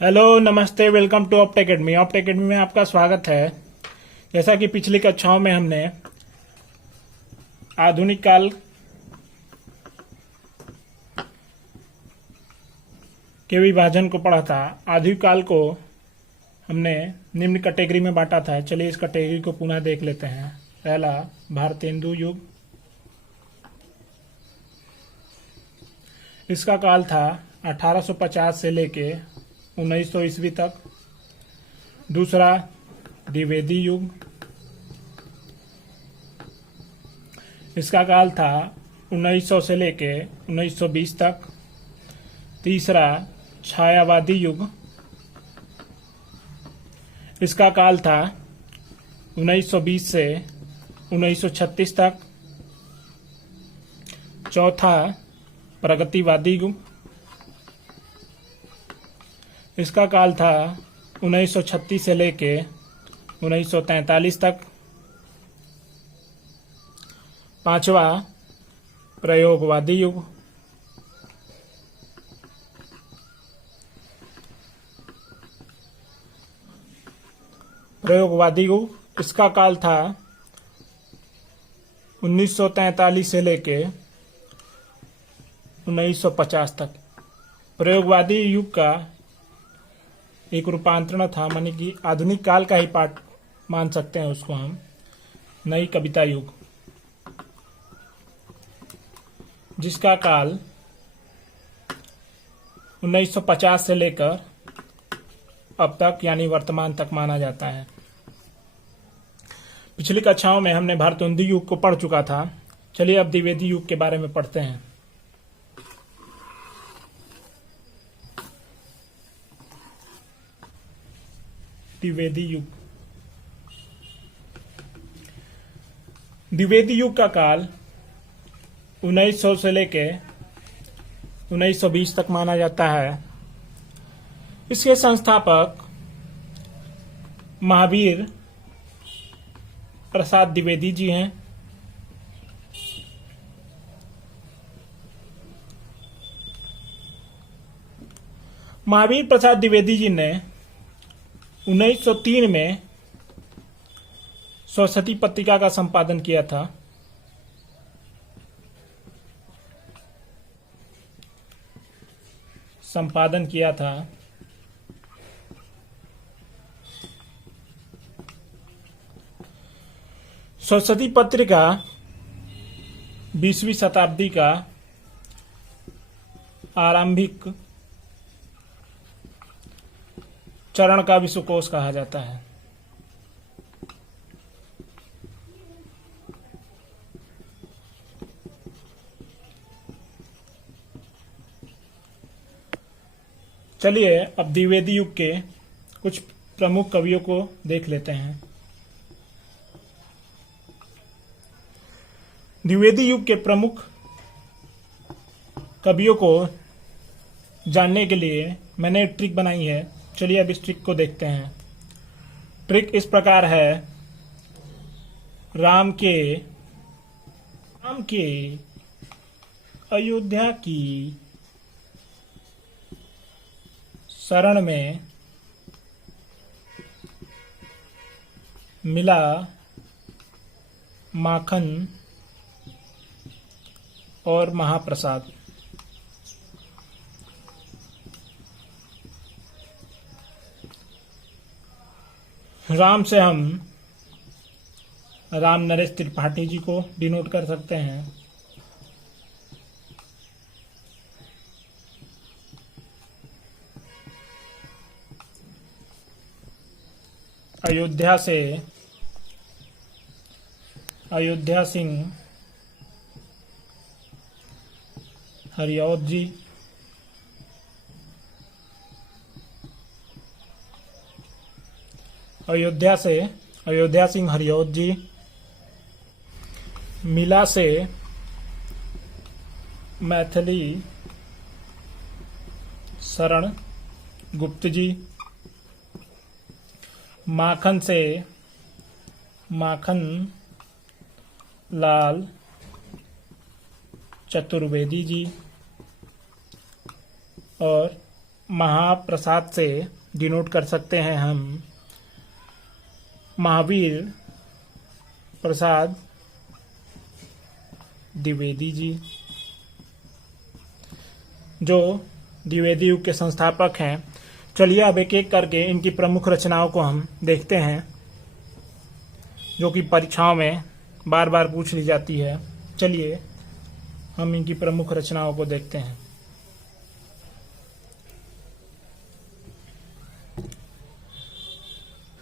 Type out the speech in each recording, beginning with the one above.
Hello नमस्ते, welcome to Opt Academy. Opt Academy में आपका स्वागत है। जैसा कि पिछली कक्षाओं में हमने आधुनिक काल के विभाजन को पढ़ा था। आधुनिक काल को हमने निम्न कैटेगरी में बांटा था। चलिए इस कैटेगरी को पुनः देख लेते हैं। पहला, भारतेंदु युग। इसका काल था 1850 से लेके 1900 ईस्वी तक। दूसरा, द्विवेदी युग। इसका काल था 1900 से लेके 1920 तक। तीसरा, छायावादी युग। इसका काल था 1920 से 1936 तक। चौथा, प्रगतिवादी युग। इसका काल था 1936 से लेके 1943 तक। पांचवा, प्रयोगवादी युग। प्रयोगवादी युग, इसका काल था 1943 से लेके 1950 तक। प्रयोगवादी युग का एक रूपांतरण था, मानी कि आधुनिक काल का ही पार्ट मान सकते हैं उसको हम। नई कविता युग, जिसका काल 1950 से लेकर अब तक यानी वर्तमान तक माना जाता है। पिछली कक्षाओं में हमने भारतेंदु युग को पढ़ चुका था। चलिए अब द्विवेदी युग के बारे में पढ़ते हैं। द्विवेदी युग। द्विवेदी युग का काल 1900 से लेके 1920 तक माना जाता है। इसके संस्थापक महावीर प्रसाद द्विवेदी जी हैं। महावीर प्रसाद द्विवेदी जी ने 1903 में सरस्वती पत्रिका का संपादन किया था। सरस्वती पत्रिका 20वीं शताब्दी का आरंभिक चरण का विश्वकोश कहा जाता है। चलिए अब द्विवेदी युग के कुछ प्रमुख कवियों को देख लेते हैं। द्विवेदी युग के प्रमुख कवियों को जानने के लिए मैंने एक ट्रिक बनाई है। चलिए अब इस ट्रिक को देखते हैं। ट्रिक इस प्रकार है। राम के अयोध्या की शरण में मिला माखन और महाप्रसाद। राम से हम राम नरेश त्रिपाठी जी को डिनोट कर सकते हैं। अयोध्या से अयोध्या सिंह हरिऔध जी। अयोध्या सिंह हरिऔध जी। मिला से मैथिली शरण गुप्त जी। माखन से माखन लाल चतुर्वेदी जी। और महाप्रसाद से डिनोट कर सकते हैं हम महावीर प्रसाद द्विवेदी जी, जो द्विवेदी युग के संस्थापक हैं। चलिए अब एक एक करके इनकी प्रमुख रचनाओं को हम देखते हैं, जो कि परीक्षाओं में बार बार पूछ ली जाती है। चलिए हम इनकी प्रमुख रचनाओं को देखते हैं।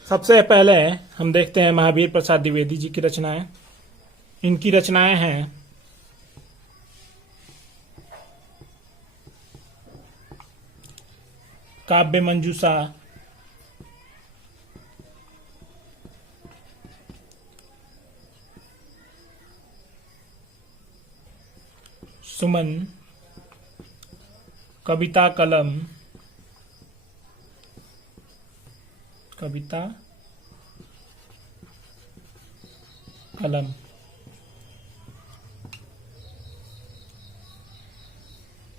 सबसे पहले हम देखते हैं महावीर प्रसाद द्विवेदी जी की रचनाएं। इनकी रचनाएं हैं काव्य मंजूषा, सुमन, कविता कलम, कविता कलम,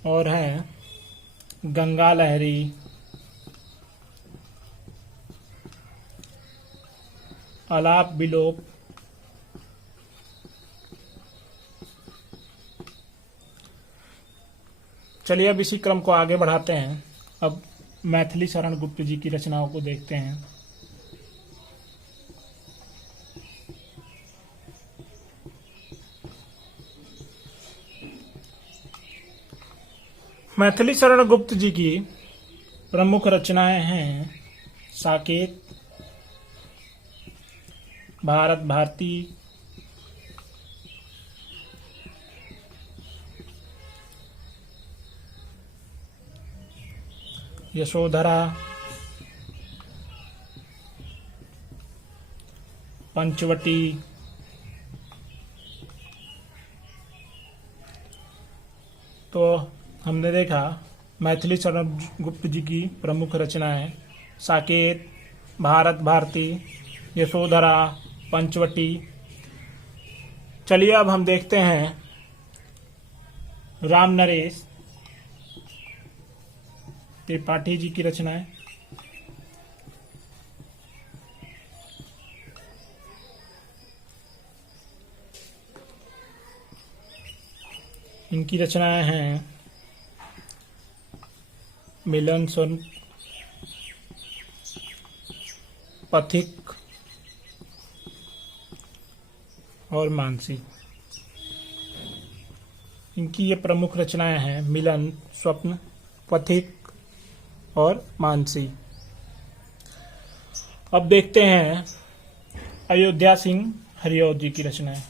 और है गंगा लहरी, आलाप विलोप, चलिए अब इसी क्रम को आगे बढ़ाते हैं। अब मैथिली शरण गुप्त जी की रचनाओं को देखते हैं। मैथिली शरण गुप्त जी की प्रमुख रचनाएं हैं साकेत, भारत भारती, यशोधरा, पंचवटी, तो हमने देखा मैथिली शरण गुप्त जी की प्रमुख रचनाएं साकेत, भारत भारती, यशोधरा, पंचवटी। चलिए अब हम देखते हैं राम नरेश त्रिपाठी जी की रचनाएं। इनकी रचनाएं हैं मिलन सुन, पथिक और मानसी। इनकी ये प्रमुख रचनाएं हैं मिलन, स्वप्न, पथिक और मानसी। अब देखते हैं अयोध्या सिंह हरिऔध जी की रचनाएं।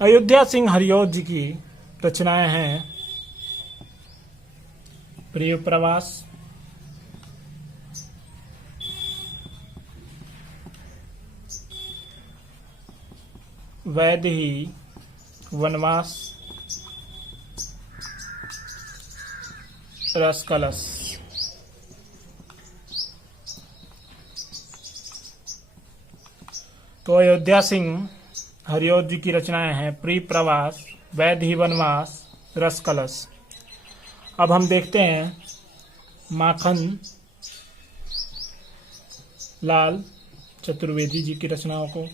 अयोध्या सिंह हरिऔध जी की रचनाएं हैं प्रिय प्रवास, वैदेही वनवास, रस कलश। तो अयोध्या सिंह हरिऔध जी की रचनाएं हैं प्रिय प्रवास, वैदेही वनवास, रस कलश। अब हम देखते हैं माखन लाल चतुर्वेदी जी की रचनाओं को।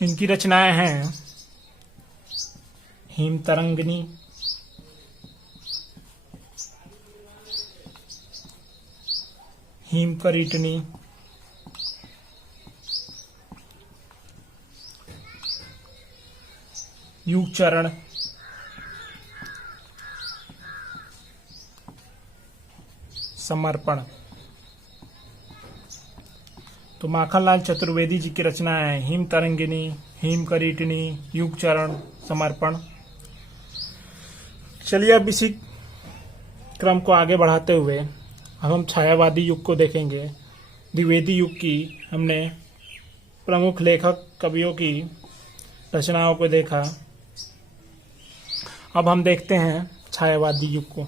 इनकी रचनाएं हैं हिम तरंगिनी, हिम करीटनी, युग चरण, समर्पण। तो माखनलाल चतुर्वेदी जी की रचना है हिम तरंगिनी, हिम करीटनी, युग चरण, समर्पण। चलिए अब इसी क्रम को आगे बढ़ाते हुए अब हम छायावादी युग को देखेंगे। द्विवेदी युग की हमने प्रमुख लेखक कवियों की रचनाओं को देखा। अब हम देखते हैं छायावादी युग को।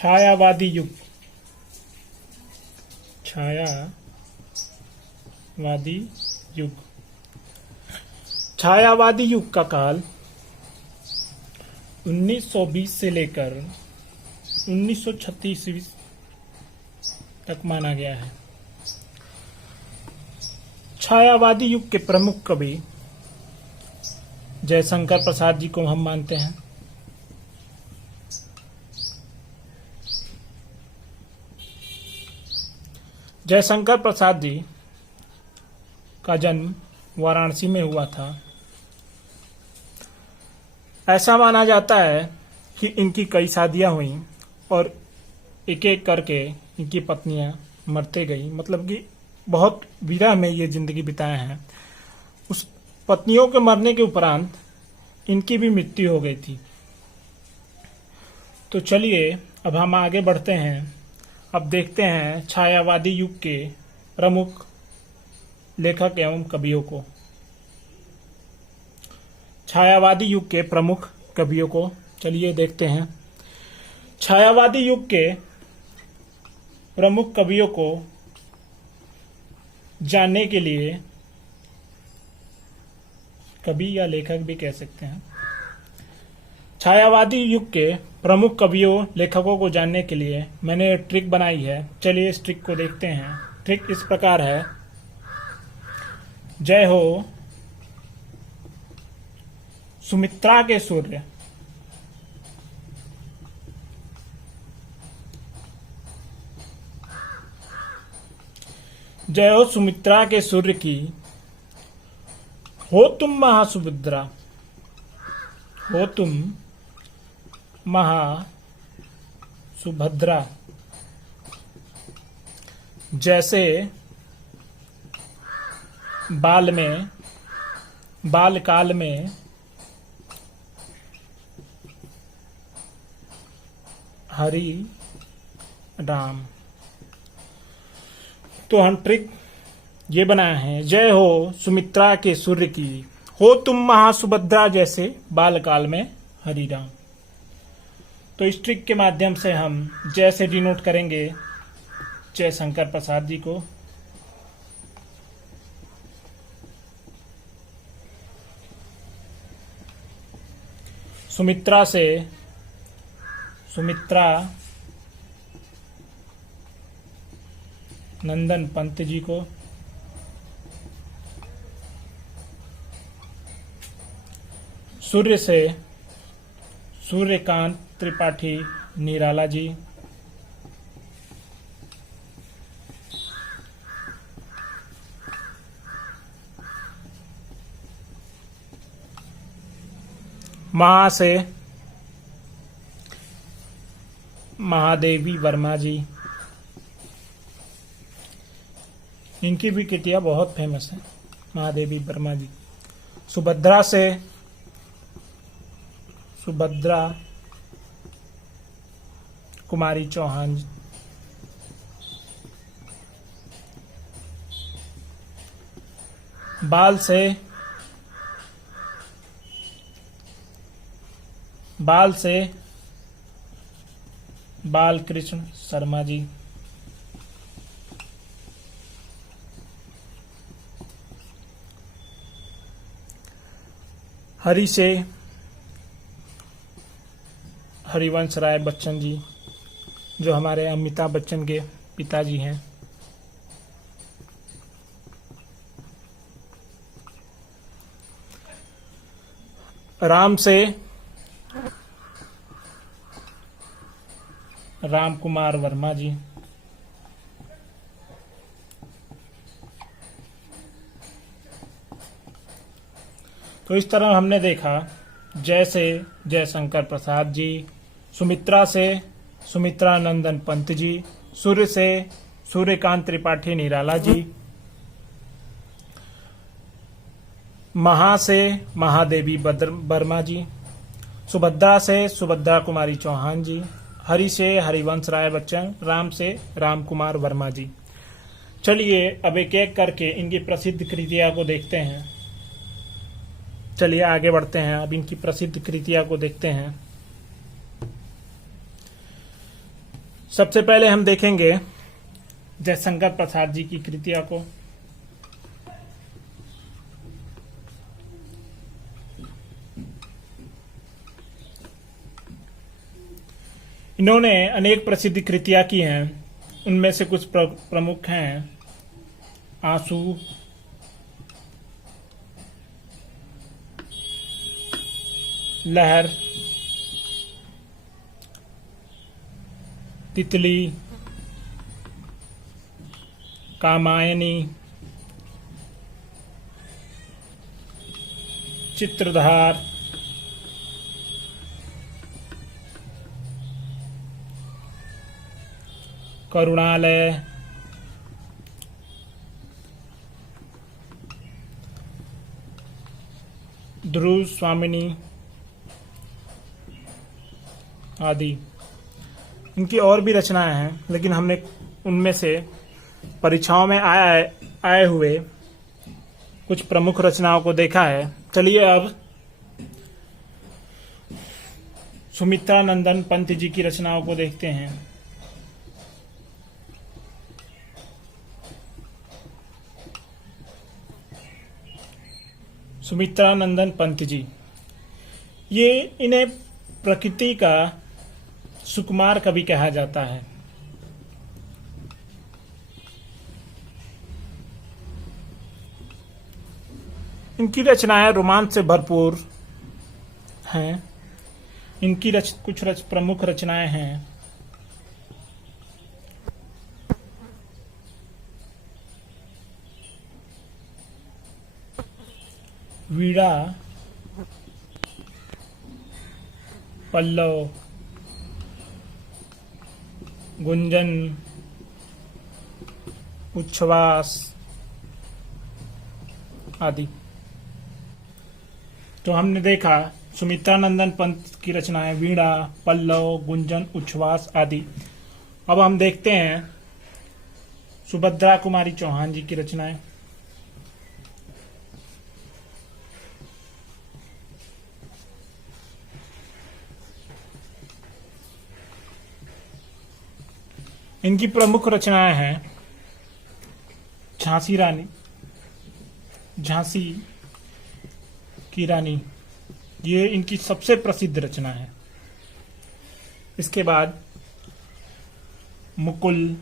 छायावादी युग। छायावादी युग। छायावादी युग का काल 1920 से लेकर 1936 ईस्वी तक माना गया है। छायावादी युग के प्रमुख कवि जयशंकर प्रसाद जी को हम मानते हैं। जयशंकर प्रसाद जी का जन्म वाराणसी में हुआ था। ऐसा माना जाता है कि इनकी कई शादियां हुई और एक एक करके इनकी पत्नियां मरते गई, मतलब कि बहुत विरह में ये जिंदगी बिताए हैं। उस पत्नियों के मरने के उपरांत इनकी भी मृत्यु हो गई थी। तो चलिए अब हम आगे बढ़ते हैं। अब देखते हैं छायावादी युग के प्रमुख लेखक एवं कवियों को। छायावादी युग के प्रमुख कवियों को चलिए देखते हैं। छायावादी युग के प्रमुख कवियों को जानने के लिए, कवि या लेखक भी कह सकते हैं, छायावादी युग के प्रमुख कवियों लेखकों को जानने के लिए मैंने एक ट्रिक बनाई है। चलिए इस ट्रिक को देखते हैं। ट्रिक इस प्रकार है। जय हो सुमित्रा के सूर्य। जय हो सुमित्रा के सूर्य की, हो तुम महासुभद्रा, हो तुम महासुभद्रा। जैसे बालकाल में हरि राम। तो हम ट्रिक ये बनाए हैं। जय हो सुमित्रा के सूर्य की, हो तुम महासुभद्रा, जैसे बालकाल में हरि राम। तो इस ट्रिक के माध्यम से हम जय से डिनोट करेंगे जयशंकर प्रसाद जी को। सुमित्रा से सुमित्रा नंदन पंत जी को। सूर्य से सूर्यकांत त्रिपाठी निराला जी। महा से महादेवी वर्मा जी। इनकी भी कृतियां बहुत फेमस हैं, महादेवी वर्मा जी। सुभद्रा से सुभद्रा कुमारी चौहान जी। बाल से बालकृष्ण शर्मा जी। हरि से हरिवंश राय बच्चन जी, जो हमारे अमिताभ बच्चन के पिताजी हैं। राम से राम कुमार वर्मा जी। तो इस तरह हमने देखा जय से जयशंकर प्रसाद जी, सुमित्रा से सुमित्रा नंदन पंत जी, सूर्य से सूर्यकांत त्रिपाठी निराला जी, महा से महादेवी वर्मा जी, सुभद्रा से सुभद्रा कुमारी चौहान जी, हरि से हरिवंश राय बच्चन, राम से राम कुमार वर्मा जी। चलिए अब एक एक करके इनकी प्रसिद्ध कृतियां को देखते हैं। चलिए आगे बढ़ते हैं। अब इनकी प्रसिद्ध कृतियां को देखते हैं। सबसे पहले हम देखेंगे जयशंकर प्रसाद जी की कृतियां को। इन्होंने अनेक प्रसिद्ध कृतियां की हैं। उनमें से कुछ प्रमुख हैं आंसू, लहर, तितली, कामायनी, चित्रधार, करुणालय, ध्रुव स्वामिनी आदि। इनकी और भी रचनाएं हैं, लेकिन हमने उनमें से परीक्षाओं में आए हुए कुछ प्रमुख रचनाओं को देखा है। चलिए अब सुमित्रा नंदन पंत जी की रचनाओं को देखते हैं। सुमित्रा नंदन पंत जी, ये इन्हें प्रकृति का सुकुमार कवि कहा जाता है। इनकी रचनाएं रोमांच से भरपूर हैं। इनकी कुछ प्रमुख रचनाएं हैं वीणा, पल्लव, गुंजन, उच्छ्वास आदि। तो हमने देखा सुमित्रा नंदन पंत की रचनाएं वीणा, पल्लव, गुंजन, उच्छ्वास आदि। अब हम देखते हैं सुभद्रा कुमारी चौहान जी की रचनाएं। इनकी प्रमुख रचनाएं हैं झांसी की रानी, ये इनकी सबसे प्रसिद्ध रचना है। इसके बाद मुकुल,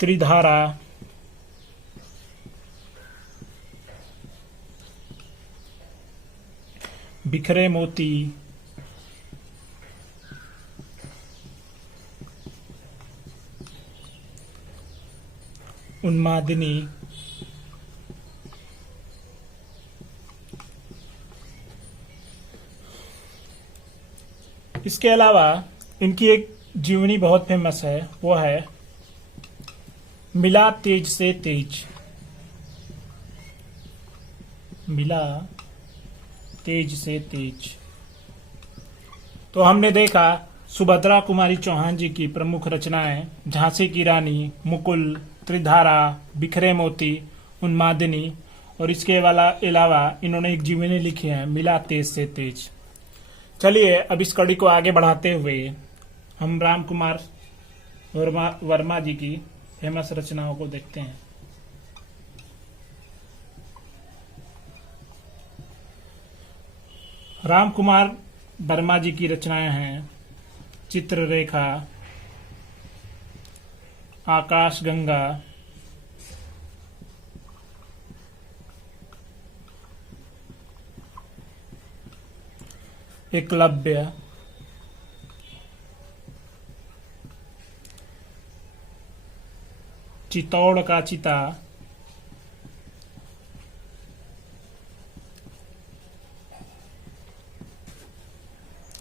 त्रिधारा, बिखरे मोती, उन्मादिनी, इसके अलावा इनकी एक जीवनी बहुत फेमस है, वो है मिला तेज से तेज। मिला तेज से तेज। तो हमने देखा सुभद्रा कुमारी चौहान जी की प्रमुख रचनाएं झांसी की रानी, मुकुल, त्रिधारा, बिखरे मोती, उन्मादिनी, और इसके अलावा इन्होंने एक जीवनी लिखी है मिला तेज से तेज। चलिए अब इस कड़ी को आगे बढ़ाते हुए हम राम कुमार वर्मा जी की फेमस रचनाओं को देखते हैं। राम कुमार वर्मा जी की रचनाएं हैं चित्ररेखा, आकाश गंगा, एकलव्य, चित्तौड़ का चिता,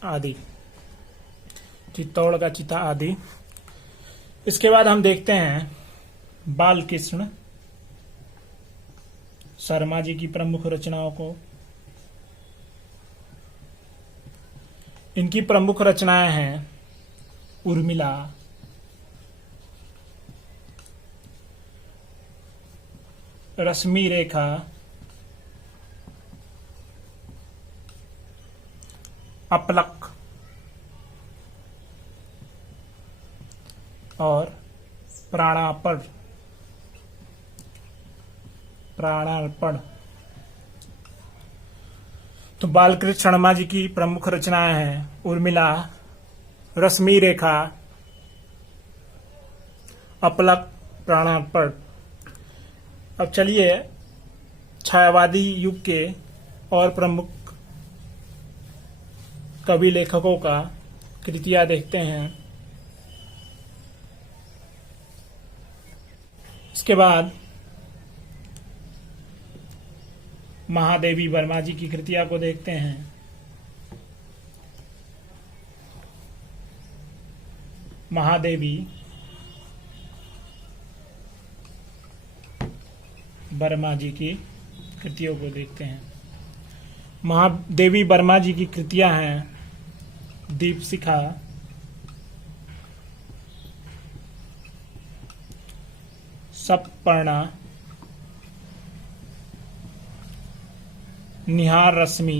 आदि। चित्तौड़ का चिता आदि। इसके बाद हम देखते हैं बालकृष्ण शर्मा जी की प्रमुख रचनाओं को। इनकी प्रमुख रचनाएं हैं उर्मिला, रश्मि रेखा, अपलक और प्राणार्पण। तो बालकृष्ण शर्मा जी की प्रमुख रचनाएं हैं उर्मिला, रश्मि रेखा, अपलक, प्राणार्पण। अब चलिए छायावादी युग के और प्रमुख कवि लेखकों का कृतियां देखते हैं। इसके बाद महादेवी वर्मा जी की कृतियां को देखते हैं। महादेवी वर्मा जी की कृतियों को देखते हैं। महादेवी वर्मा जी की कृतियां हैं दीपशिखा, सप्तपर्णा, निहार रश्मि,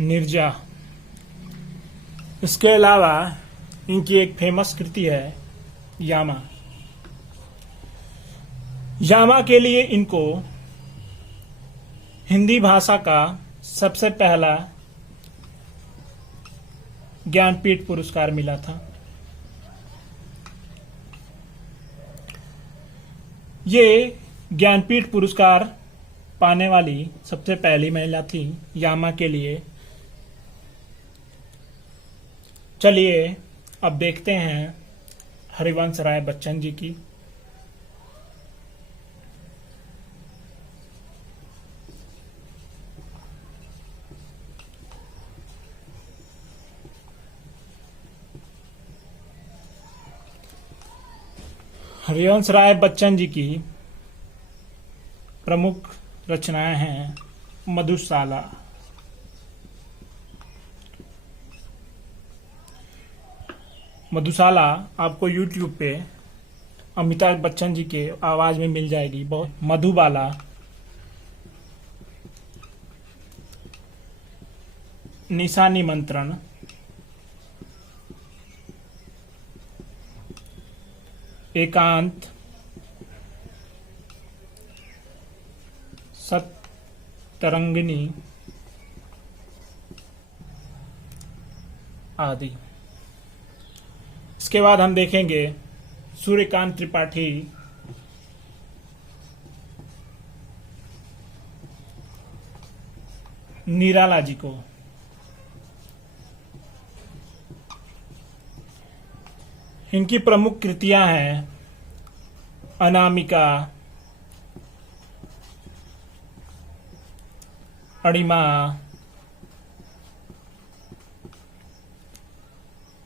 निर्जा। इसके अलावा इनकी एक फेमस कृति है यामा। यामा के लिए इनको हिंदी भाषा का सबसे पहला ज्ञानपीठ पुरस्कार मिला था। ये ज्ञानपीठ पुरस्कार पाने वाली सबसे पहली महिला थी यामा के लिए। चलिए अब देखते हैं हरिवंश राय बच्चन जी की। हरिवंश राय बच्चन जी की प्रमुख रचनाएं हैं मधुशाला। मधुशाला आपको YouTube पे अमिताभ बच्चन जी के आवाज में मिल जाएगी। बहुत मधुबाला, निशा निमंत्रण, एकांत, सतरंगिनी आदि। इसके बाद हम देखेंगे सूर्यकांत त्रिपाठी, निराला जी को। इनकी प्रमुख कृतियां हैं अनामिका, अणिमा,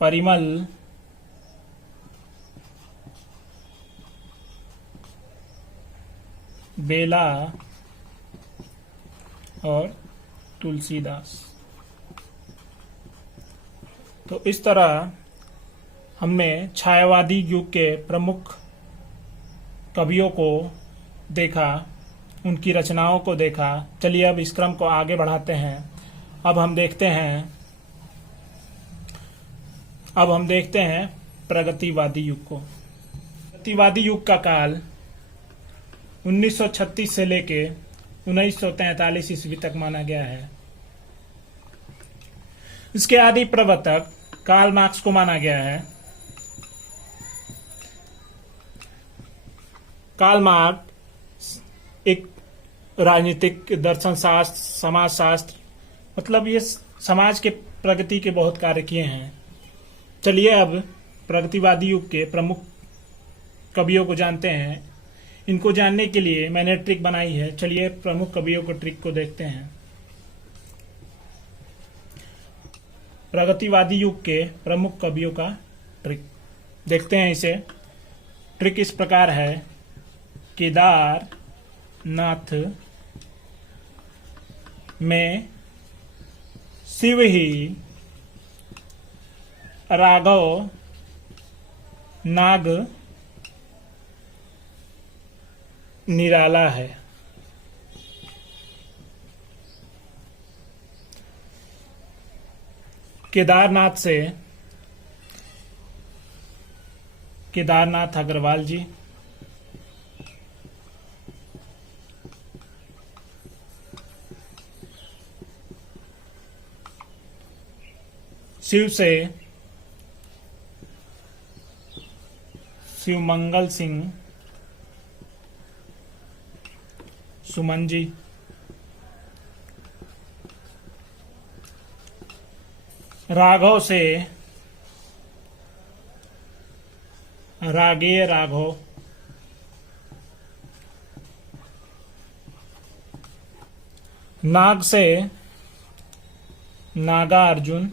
परिमल, बेला और तुलसीदास। तो इस तरह हमने छायावादी युग के प्रमुख कवियों को देखा, उनकी रचनाओं को देखा। चलिए अब इस क्रम को आगे बढ़ाते हैं। अब हम देखते हैं प्रगतिवादी युग को। प्रगतिवादी युग का काल 1936 से लेके 1943 ईस्वी तक माना गया है। इसके आदि प्रवर्तक कार्ल मार्क्स को माना गया है। कार्ल मार्क्स एक राजनीतिक दर्शन शास्त्र, समाज शास्त्र, मतलब ये समाज के प्रगति के बहुत कार्य किए हैं। चलिए अब प्रगतिवादी युग के प्रमुख कवियों को जानते हैं। इनको जानने के लिए मैंने ट्रिक बनाई है। चलिए प्रमुख कवियों को ट्रिक को देखते हैं। प्रगतिवादी युग के प्रमुख कवियों का ट्रिक देखते हैं। इसे ट्रिक इस प्रकार है। केदारनाथ में शिव ही राघव नाग निराला है। केदारनाथ अग्रवाल जी, शिव से शिवमंगल सिंह सुमन जी, राघव से रागेय राघव, नाग से नागा अर्जुन,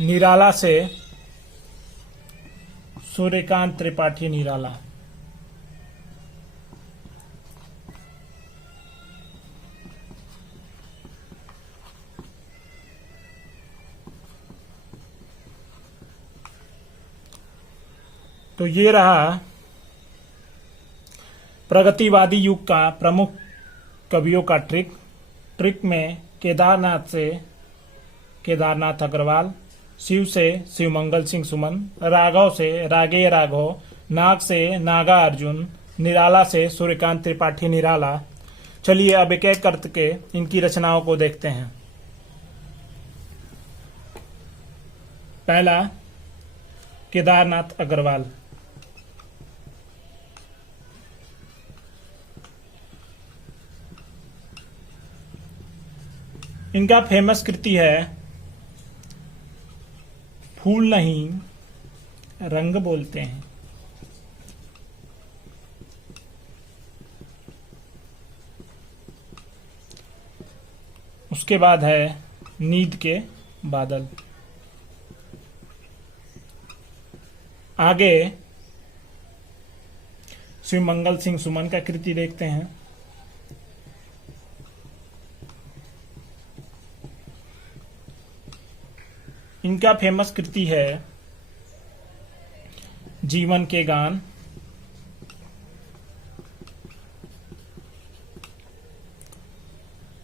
निराला से सूर्यकांत त्रिपाठी निराला। तो ये रहा प्रगतिवादी युग का प्रमुख कवियों का ट्रिक में केदारनाथ से केदारनाथ अग्रवाल, शिव से शिवमंगल सिंह सुमन, राघव से रागेय राघव, नाग से नागा अर्जुन, निराला से सूर्यकांत त्रिपाठी निराला। चलिए अब एक एक करके इनकी रचनाओं को देखते हैं। पहला, केदारनाथ अग्रवाल। इनका फेमस कृति है फूल नहीं रंग बोलते हैं। उसके बाद है नींद के बादल। आगे शिवमंगल सिंह सुमन का कृति देखते हैं। इनका फेमस कृति है जीवन के गान।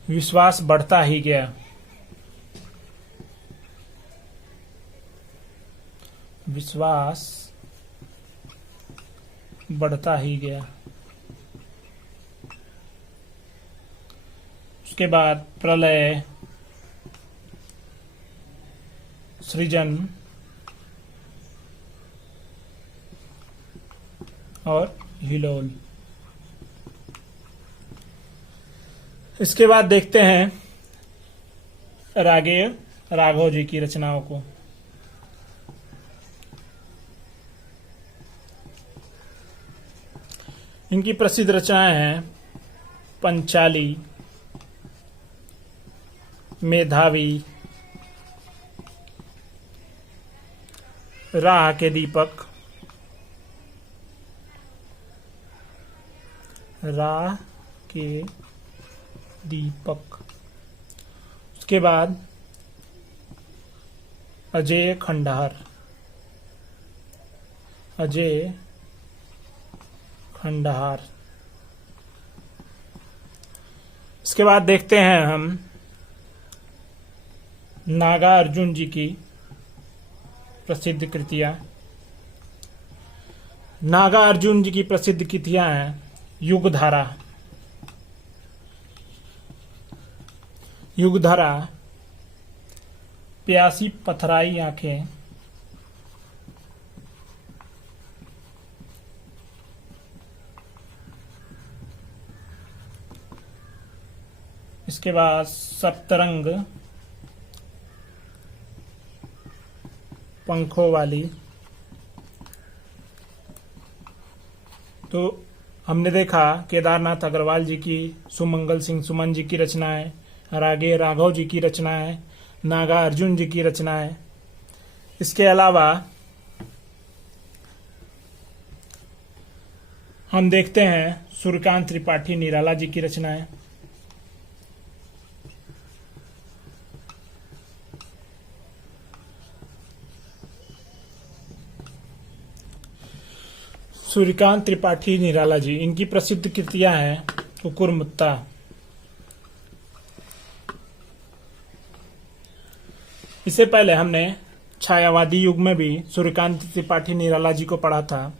विश्वास बढ़ता ही गया। विश्वास बढ़ता ही गया। उसके बाद प्रलय, सृजन और हिलोल। इसके बाद देखते हैं रागेय राघव जी की रचनाओं को। इनकी प्रसिद्ध रचनाएं हैं पंचाली, मेधावी, राह के दीपक, राह के दीपक। उसके बाद अजय खंडहर, अजय खंडहार। इसके बाद देखते हैं हम नागा अर्जुन जी की प्रसिद्ध कृतियां। नागा अर्जुन जी की प्रसिद्ध कृतियां हैं युगधारा। युगधारा, प्यासी पथराई आंखें, इसके बाद सप्तरंग, पंखों वाली। तो हमने देखा केदारनाथ अग्रवाल जी की, सुमंगल सिंह सुमन जी की रचनाएं, रागेय राघव जी की रचनाएं, नागा अर्जुन जी की रचनाएं। इसके अलावा हम देखते हैं सूर्यकांत त्रिपाठी निराला जी की रचनाएं। सूर्यकांत त्रिपाठी निराला जी, इनकी प्रसिद्ध कृतियां हैं कुकुर मुत्ता। इससे पहले हमने छायावादी युग में भी सूर्यकांत त्रिपाठी निराला जी को पढ़ा था,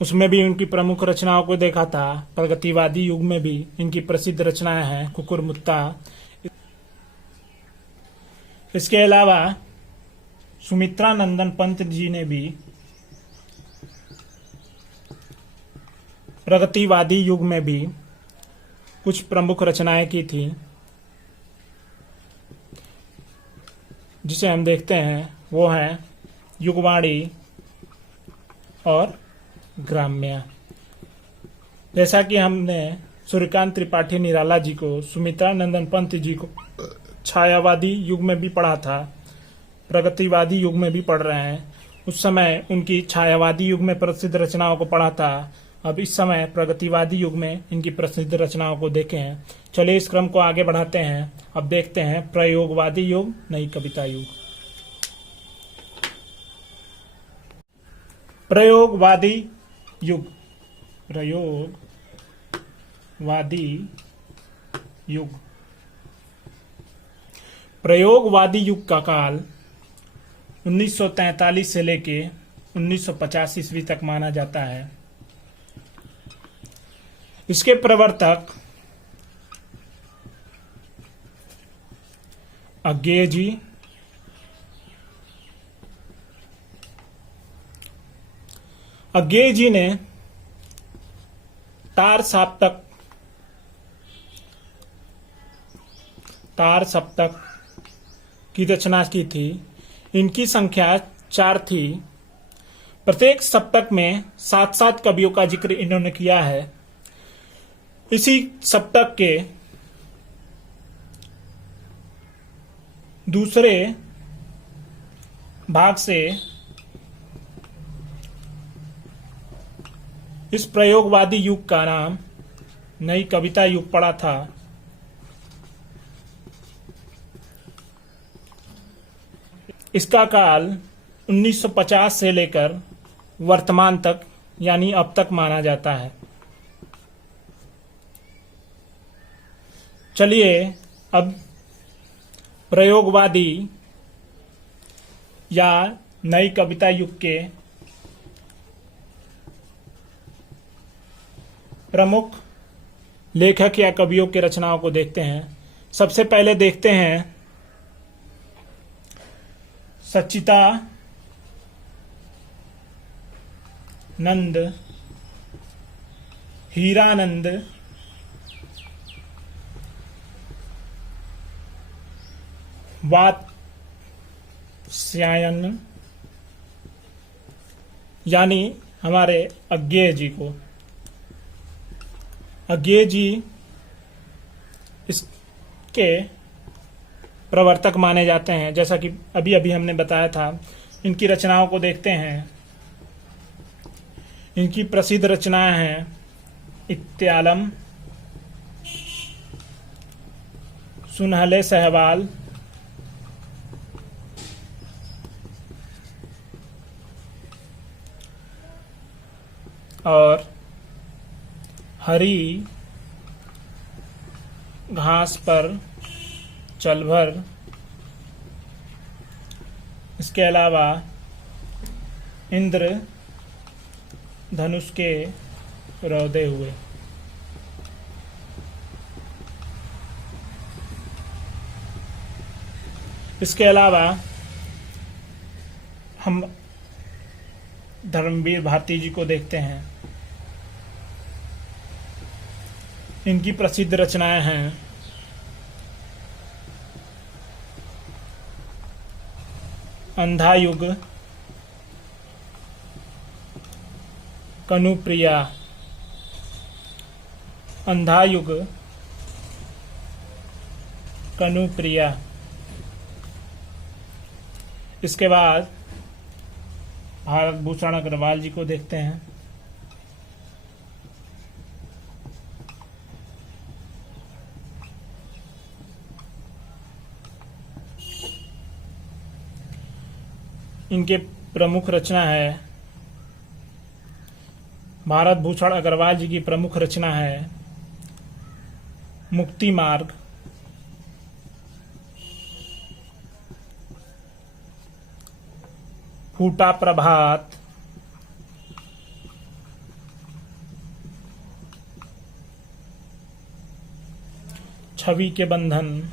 उसमें भी उनकी प्रमुख रचनाओं को देखा था। प्रगतिवादी युग में भी इनकी प्रसिद्ध रचनाएं हैं कुकुर मुत्ता। इसके अलावा सुमित्रा नंदन पंत जी ने भी प्रगतिवादी युग में भी कुछ प्रमुख रचनाएं की थी, जिसे हम देखते हैं वो है युगवाणी और ग्राम्य। जैसा कि हमने सूर्यकांत त्रिपाठी निराला जी को, सुमित्रा नंदन पंत जी को छायावादी युग में भी पढ़ा था, प्रगतिवादी युग में भी पढ़ रहे हैं। उस समय उनकी छायावादी युग में प्रसिद्ध रचनाओं को पढ़ा था। अब इस समय प्रगतिवादी युग में इनकी प्रसिद्ध रचनाओं को देखे हैं। चलिए इस क्रम को आगे बढ़ाते हैं। अब देखते हैं प्रयोगवादी युग, नई कविता युग। प्रयोगवादी युग। प्रयोगवादी युग। प्रयोगवादी युग का काल 1943 से लेके 1950 ईस्वी तक माना जाता है। इसके प्रवर्तक अज्ञेय जी, अज्ञेय जी ने तार सप्तक की रचना की थी। इनकी संख्या 4 थी। प्रत्येक सप्तक में 7-7 कवियों का जिक्र इन्होंने किया है। इसी सप्तक के दूसरे भाग से इस प्रयोगवादी युग का नाम नई कविता युग पड़ा था। इसका काल 1950 से लेकर वर्तमान तक यानी अब तक माना जाता है। चलिए अब प्रयोगवादी या नई कविता युग के प्रमुख लेखक या कवियों की रचनाओं को देखते हैं। सबसे पहले देखते हैं सच्चिदानंद हीरानंद वात्स्यायन यानी हमारे अज्ञेय जी को। अज्ञेय जी इसके प्रवर्तक माने जाते हैं। जैसा कि अभी अभी हमने बताया था, इनकी रचनाओं को देखते हैं। इनकी प्रसिद्ध रचनाएं हैं इत्यालम, सुनहले सहवाल, और हरी घास पर चल भर। इसके अलावा इंद्र धनुष के रौदे हुए। इसके अलावा हम धर्मवीर भारती जी को देखते हैं। इनकी प्रसिद्ध रचनाएं हैं अंधा युग, कनुप्रिया। अंधा युग, कनुप्रिया। इसके बाद भारत भूषण अग्रवाल जी को देखते हैं। इनके प्रमुख रचना है भारत भूषण अग्रवाल जी की प्रमुख रचना है मुक्ति मार्ग। फूटा प्रभात, छवि के बंधन,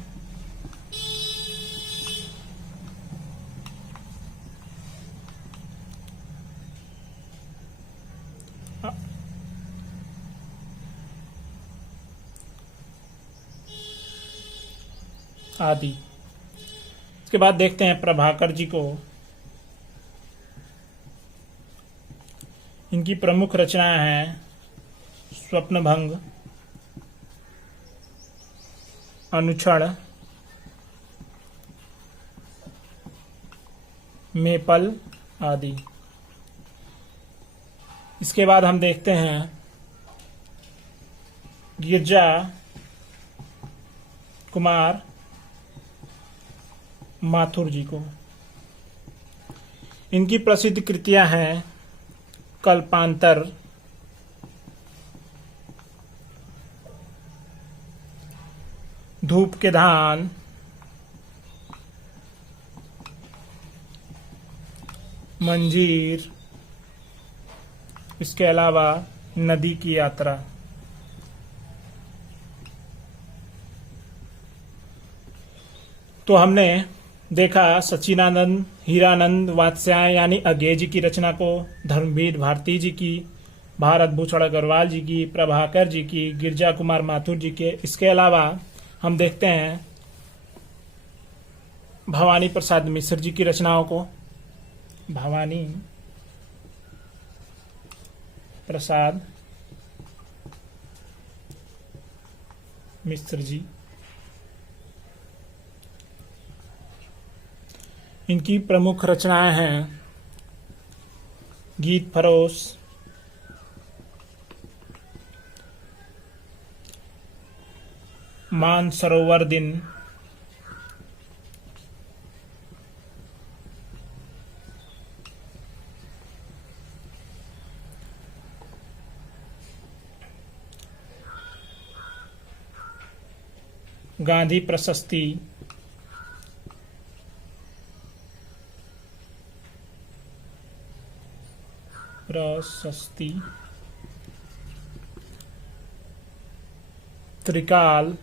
आदि। इसके बाद देखते हैं प्रभाकर जी को। इनकी प्रमुख रचनाएं हैं स्वप्नभंग, अनुक्षण, मेपल आदि। इसके बाद हम देखते हैं गिरजा कुमार माथुर जी को। इनकी प्रसिद्ध कृतियां हैं कल्पांतर, धूप के धान, मंजीर, इसके अलावा नदी की यात्रा। तो हमने देखा सच्चिदानंद, हीरानंद, वात्स्यायन यानी अज्ञेय जी की रचना को, धर्मवीर भारती जी की, भारत भूषण अग्रवाल जी की, प्रभाकर जी की, गिरजा कुमार माथुर जी के। इसके अलावा हम देखते हैं भवानी प्रसाद मिश्र जी की रचनाओं को। भवानी प्रसाद मिश्र जी, इनकी प्रमुख रचनाएं हैं गीत फरोश, मानसरोवर दिन, गांधी प्रशस्ति, त्रिकाल,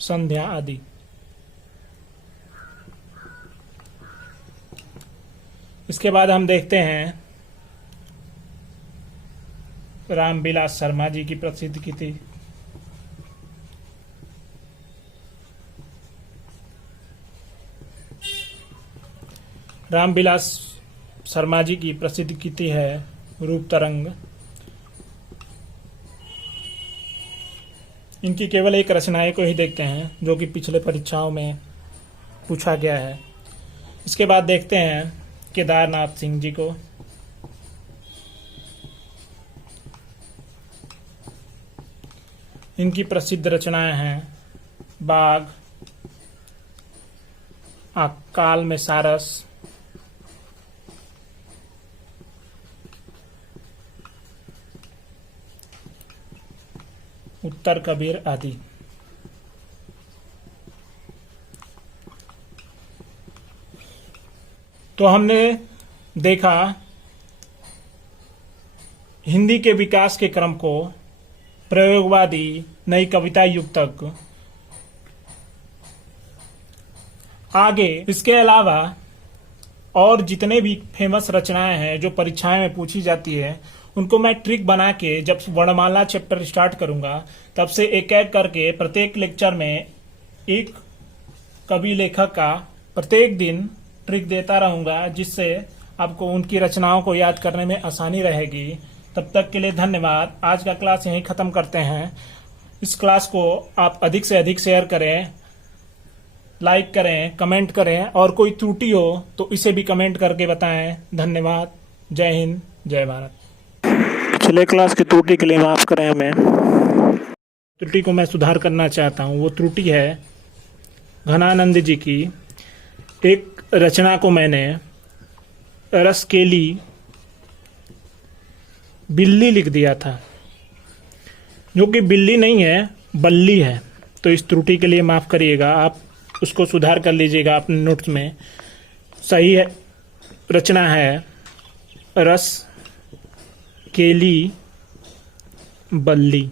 संध्या आदि। इसके बाद हम देखते हैं रामविलास शर्मा जी की प्रसिद्ध कृति रामविलास शर्मा जी की प्रसिद्ध कृति है रूप तरंग। इनकी केवल एक रचनाएं को ही देखते हैं जो कि पिछले परीक्षाओं में पूछा गया है। इसके बाद देखते हैं केदारनाथ सिंह जी को। इनकी प्रसिद्ध रचनाएं हैं बाघ, काल में सारस, उत्तर कबीर आदि। तो हमने देखा हिंदी के विकास के क्रम को, प्रयोगवादी, नई कविता युग तक। आगे इसके अलावा और जितने भी फेमस रचनाएं हैं जो परीक्षाएं में पूछी जाती है, उनको मैं ट्रिक बना के जब वर्णमाला चैप्टर स्टार्ट करूंगा तब से एक एक करके प्रत्येक लेक्चर में एक कवि लेखक का प्रत्येक दिन ट्रिक देता रहूंगा, जिससे आपको उनकी रचनाओं को याद करने में आसानी रहेगी। तब तक के लिए धन्यवाद। आज का क्लास यहीं खत्म करते हैं। इस क्लास को आप अधिक से अधिक शेयर करें, लाइक करें, कमेंट करें, और कोई त्रुटि हो तो इसे भी कमेंट करके बताएं। धन्यवाद। जय हिंद, जय भारत। पिछले क्लास की त्रुटि के लिए माफ करें हमें। त्रुटि को मैं सुधार करना चाहता हूँ। वो त्रुटि है घनानंद जी की एक रचना को मैंने रसकेली बिल्ली लिख दिया था, जो कि बिल्ली नहीं है, बल्ली है। तो इस त्रुटि के लिए माफ करिएगा, आप उसको सुधार कर लीजिएगा अपने नोट्स में। सही है, रचना है रस केली बल्ली।